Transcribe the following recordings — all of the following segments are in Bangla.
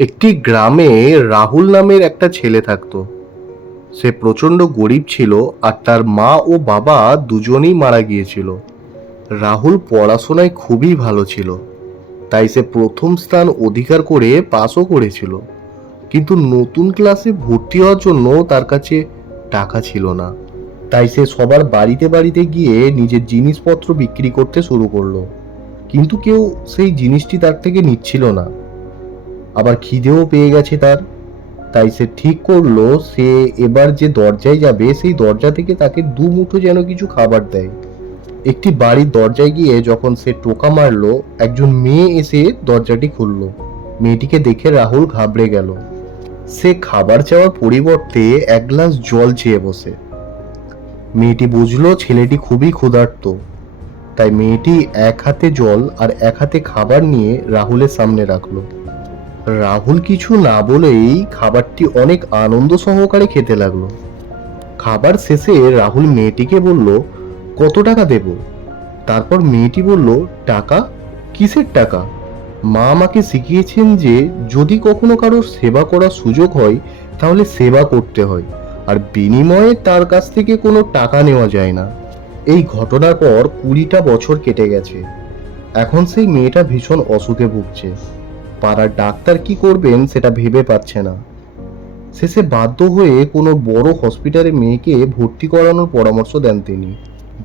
একটি গ্রামে রাহুল নামের একটা ছেলে থাকতো। সে প্রচণ্ড গরিব ছিল আর তার মা ও বাবা দুজনেই মারা গিয়েছিল। রাহুল পড়াশোনায় খুবই ভালো ছিল, তাই সে প্রথম স্থান অধিকার করে পাসও করেছিল। কিন্তু নতুন ক্লাসে ভর্তি হওয়ার জন্য তার কাছে টাকা ছিল না, তাই সে সবার বাড়িতে বাড়িতে গিয়ে নিজের জিনিসপত্র বিক্রি করতে শুরু করল। কিন্তু কেউ সেই জিনিসটি তার থেকে নিচ্ছিল না। আবার খিদেও পেয়ে গেছে তার। তাই সে ঠিক করল, সে এবার যে দরজায় যাবে, সেই দরজা থেকে তাকে দু মুঠো যেন কিছু খাবার দেয়। একটি বাড়ির দরজায় গিয়ে যখন সে টোকা মারলো, একজন মেয়ে এসে দরজাটি খুললো। মেয়েটিকে দেখে রাহুল ঘাবড়ে গেল। সে খাবার চাওয়ার পরিবর্তে এক গ্লাস জল চেয়ে বসে। মেয়েটি বুঝলো ছেলেটি খুবই ক্ষুধার্ত। তাই মেয়েটি এক হাতে জল আর এক হাতে খাবার নিয়ে রাহুলের সামনে রাখল। রাহুল কিছু না বলেই খাবারটি অনেক আনন্দ সহকারে খেতে লাগল। খাবার শেষে রাহুল মেয়েটিকে বলল, কত টাকা দেব? তারপর মেয়েটি বলল, টাকা? কিসের টাকা? মা আমাকে শিখিয়েছেন যে যদি কখনো কারোর সেবা করার সুযোগ হয়, তাহলে সেবা করতে হয়, আর বিনিময়ে তার কাছ থেকে কোনো টাকা নেওয়া যায় না। এই ঘটনার পর কুড়িটা বছর কেটে গেছে। এখন সেই মেয়েটা ভীষণ অসুখে ভুগছে। পাড়ার ডাক্তার কি করবেন সেটা ভেবে পাচ্ছে না। শেষে বাধ্য হয়ে কোনো বড় হসপিটালে মেয়েকে ভর্তি করানোর পরামর্শ দেন তিনি।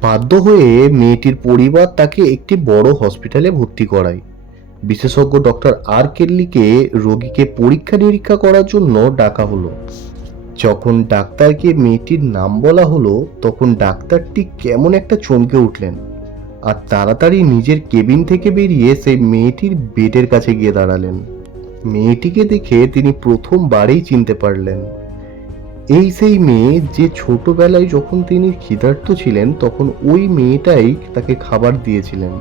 বাধ্য হয়ে মেয়েটির পরিবার তাকে একটি বড় হসপিটালে ভর্তি করায়। বিশেষজ্ঞ ডক্টর আর কেল্লিকে রোগীকে পরীক্ষা নিরীক্ষা করার জন্য ডাকা হলো। যখন ডাক্তারকে মেয়েটির নাম বলা হলো, তখন ডাক্তারটি কেমন একটা চমকে উঠলেন। আর তাড়াতাড়ি নিজের কেবিন থেকে বেরিয়ে সেই মেয়েটির বেডের কাছে গিয়ে দাঁড়ালেন। মেয়েটিকে দেখে তিনি প্রথমবারেই চিনতে পারলেন। এই সেই মেয়ে যে ছোটবেলায় যখন তিনি ক্ষিধার্ত ছিলেন, তখন ওই মেয়েটাই তাকে খাবার দিয়েছিলেন।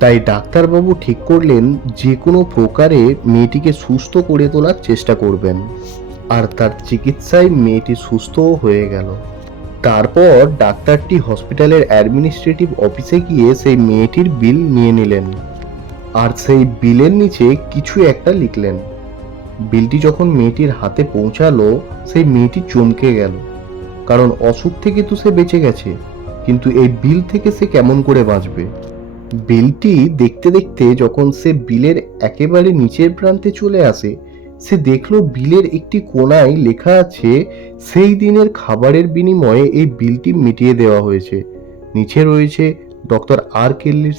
তাই ডাক্তারবাবু ঠিক করলেন, যে কোনো প্রকারে মেয়েটিকে সুস্থ করে তোলার চেষ্টা করবেন। আর তার চিকিৎসায় মেয়েটি সুস্থও হয়ে গেল। তারপর ডাক্তারটি হসপিটালের অ্যাডমিনিস্ট্রেটিভ অফিসে গিয়ে সেই মেয়েটির বিল নিয়ে নিলেন। আর সেই বিলের নিচে কিছু একটা লিখলেন। বিলটি যখন মেয়েটির হাতে পৌঁছালো, সেই মেয়েটি চমকে গেল। কারণ অসুখ থেকে তো সে বেঁচে গেছে, কিন্তু এই বিল থেকে সে কেমন করে বাঁচবে? বিলটি দেখতে দেখতে যখন সে বিলের একেবারে নিচের প্রান্তে চলে আসে সে দেখল বিলের একটি কোনায় লেখা আছে, সেই দিনের খাবারের বিনিময়ে এই বিলটি মিটিয়ে দেওয়া হয়েছে। নিচে রয়েছে ডক্টর আর কেল্লির